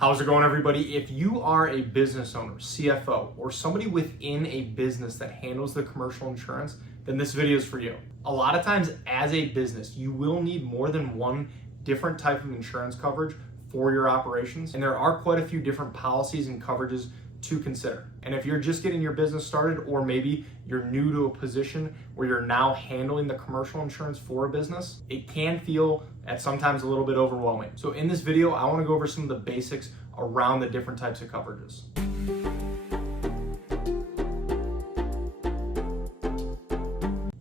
How's it going, everybody? If you are a business owner, CFO, or somebody within a business that handles the commercial insurance, then this video is for you. A lot of times as a business, you will need more than one different type of insurance coverage for your operations. And there are quite a few different policies and coverages to consider. And if you're just getting your business started, or maybe you're new to a position where you're now handling the commercial insurance for a business, it can feel at sometimes a little bit overwhelming. So in this video, I want to go over some of the basics around the different types of coverages.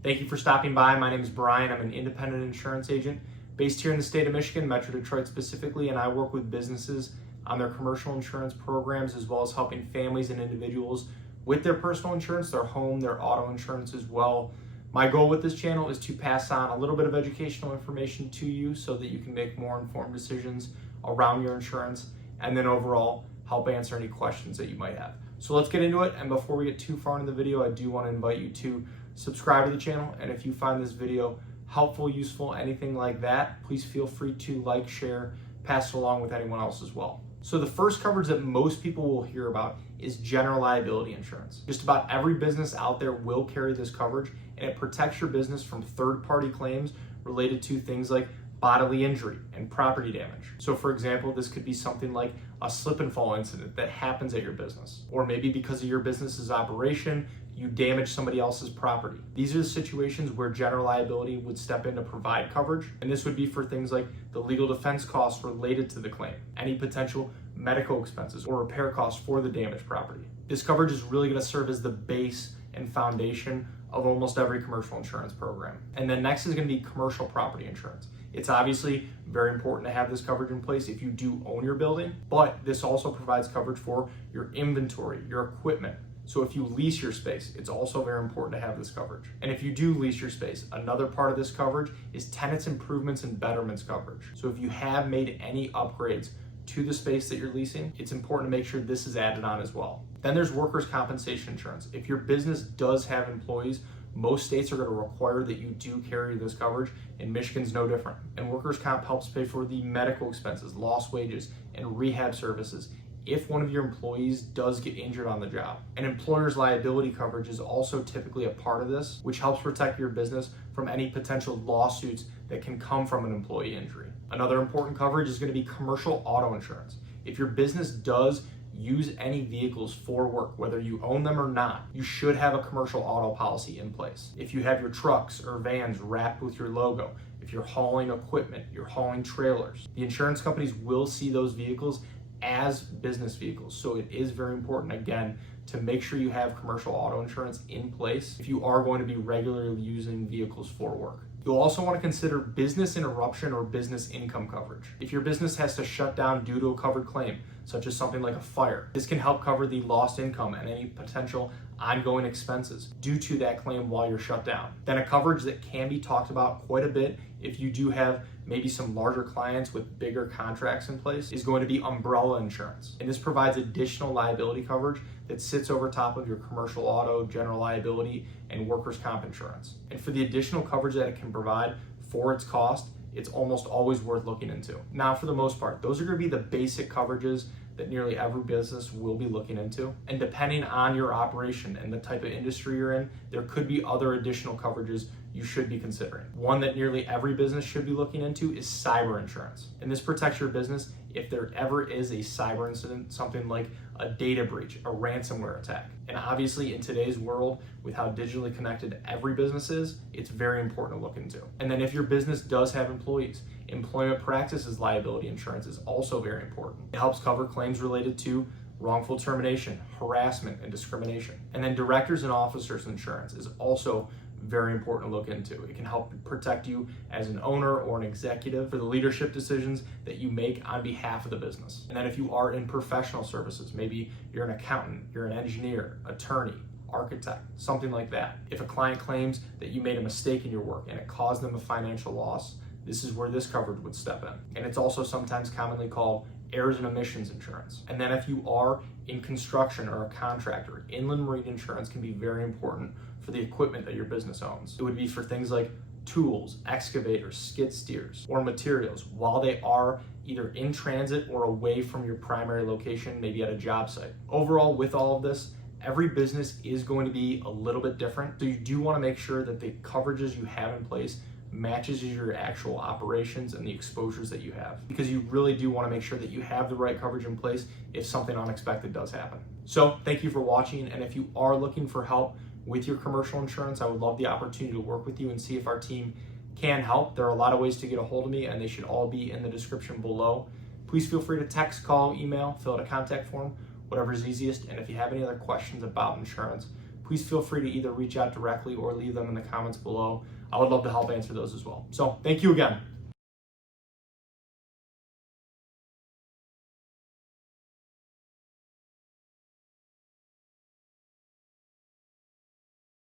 Thank you for stopping by. My name is Brian. I'm an independent insurance agent based here in the state of Michigan, Metro Detroit specifically, and I work with businesses on their commercial insurance programs, as well as helping families and individuals with their personal insurance, their home, their auto insurance as well. My goal with this channel is to pass on a little bit of educational information to you so that you can make more informed decisions around your insurance, and then overall help answer any questions that you might have. So let's get into it. And before we get too far into the video, I do want to invite you to subscribe to the channel. And if you find this video helpful, useful, anything like that, please feel free to like, share, pass it along with anyone else as well. So the first coverage that most people will hear about is general liability insurance. Just about every business out there will carry this coverage, and it protects your business from third-party claims related to things like bodily injury and property damage. So for example, this could be something like a slip and fall incident that happens at your business, or maybe because of your business's operation, you damage somebody else's property. These are the situations where general liability would step in to provide coverage, and this would be for things like the legal defense costs related to the claim, any potential medical expenses or repair costs for the damaged property. This coverage is really going to serve as the base and foundation of almost every commercial insurance program. And then next is going to be commercial property insurance. It's obviously very important to have this coverage in place if you do own your building, but this also provides coverage for your inventory, your equipment. So if you lease your space, it's also very important to have this coverage. And if you do lease your space, another part of this coverage is tenants improvements and betterments coverage. So if you have made any upgrades to the space that you're leasing, it's important to make sure this is added on as well. Then there's workers' compensation insurance. If your business does have employees, most states are going to require that you do carry this coverage, and Michigan's no different. And workers' comp helps pay for the medical expenses, lost wages, and rehab services if one of your employees does get injured on the job. And employer's liability coverage is also typically a part of this, which helps protect your business from any potential lawsuits that can come from an employee injury. Another important coverage is going to be commercial auto insurance. If your business does use any vehicles for work, whether you own them or not, you should have a commercial auto policy in place. If you have your trucks or vans wrapped with your logo, if you're hauling equipment, you're hauling trailers, the insurance companies will see those vehicles as business vehicles. So it is very important, again, to make sure you have commercial auto insurance in place if you are going to be regularly using vehicles for work. You'll also want to consider business interruption or business income coverage. If your business has to shut down due to a covered claim, such as something like a fire, this can help cover the lost income and any potential ongoing expenses due to that claim while you're shut down. Then a coverage that can be talked about quite a bit if you do have maybe some larger clients with bigger contracts in place is going to be umbrella insurance. And this provides additional liability coverage that sits over top of your commercial auto, general liability, and workers' comp insurance. And for the additional coverage that it can provide for its cost, it's almost always worth looking into. Now, for the most part, those are going to be the basic coverages that nearly every business will be looking into. And depending on your operation and the type of industry you're in, there could be other additional coverages you should be considering. One that nearly every business should be looking into is cyber insurance. And this protects your business if there ever is a cyber incident, something like a data breach, a ransomware attack. And obviously in today's world, with how digitally connected every business is, it's very important to look into. And then if your business does have employees, employment practices liability insurance is also very important. It helps cover claims related to wrongful termination, harassment, and discrimination. And then directors and officers insurance is also very important to look into. It can help protect you as an owner or an executive for the leadership decisions that you make on behalf of the business. And then if you are in professional services, maybe you're an accountant, you're an engineer, attorney, architect, something like that. If a client claims that you made a mistake in your work and it caused them a financial loss, this is where this coverage would step in. And it's also sometimes commonly called errors and omissions insurance. And then if you are in construction or a contractor, inland marine insurance can be very important for the equipment that your business owns. It would be for things like tools, excavators, skid steers, or materials while they are either in transit or away from your primary location, maybe at a job site. Overall, with all of this, every business is going to be a little bit different. So you do want to make sure that the coverages you have in place matches your actual operations and the exposures that you have, because you really do want to make sure that you have the right coverage in place if something unexpected does happen. So thank you for watching, and if you are looking for help with your commercial insurance, I would love the opportunity to work with you and see if our team can help. There are a lot of ways to get a hold of me, and they should all be in the description below. Please feel free to text, call, email, fill out a contact form, whatever is easiest. And if you have any other questions about insurance, please feel free to either reach out directly or leave them in the comments below. I would love to help answer those as well. So thank you again.